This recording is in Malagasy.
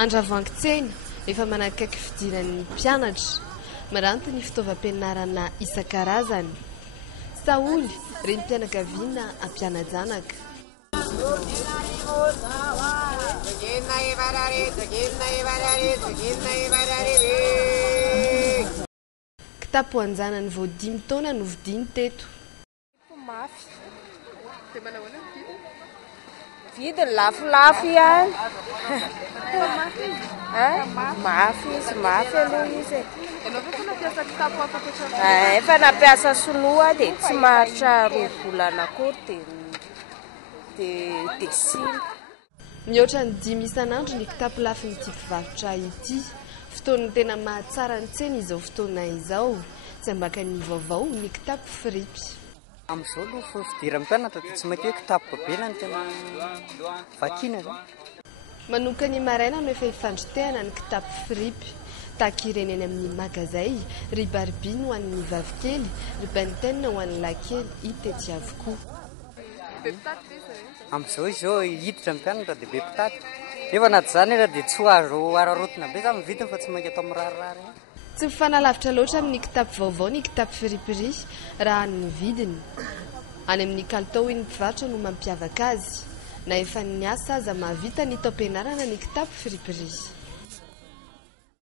Andravoangi-tsena efa manakaiky fidiran'ny mpianatra, maranty ny fitaovam-pianarana isan-karazany. Saoly renim-pianakaviana ampianajanaka. Kitapo anjanany vao 5 taona no vidiany teto. Vidy lafolafo ihany. Mafy izy, mafy aloha izy. Efa nampiasa sinoa dia tsy maharitra 2 volana akory dia simba. Mihoatra ny 5 isan'andro ny kitapo lafin'ity mpivarotra ity. Fotoana tena mahatsara ny tsena izao fotoana izao. Tsy ambaka ny vaovao ny kitapo fripes. Amin'izao aloha fidiran'ny mpianatra dia tsy mety hoe kitapo babena ny tena vakiana izany. Manomboka ny maraina no efa hifandritehana ny kitapo fripes. Tahaka ireny any amin'ny magazay, ry barbie ho an'ny vavikely, ry benten ho an'ny lahy hita ety avokoa. Amin'izao izao hiditra ny mpianatra dia be mpitady. Nefa na izany ara dia tsy ho azo ararotina be za mividiny fa tsy mainka atao mirarirary. Tsy mifanalavitra loatra amin'ny kitapo vaovao ny kitapo friperies raha ny vidiny. Any amin'ny kalitao ny mpivarotra no mampiavaka azy. Na efa niasa aza mahavita ny taom-pianarana ny kitapo friperies.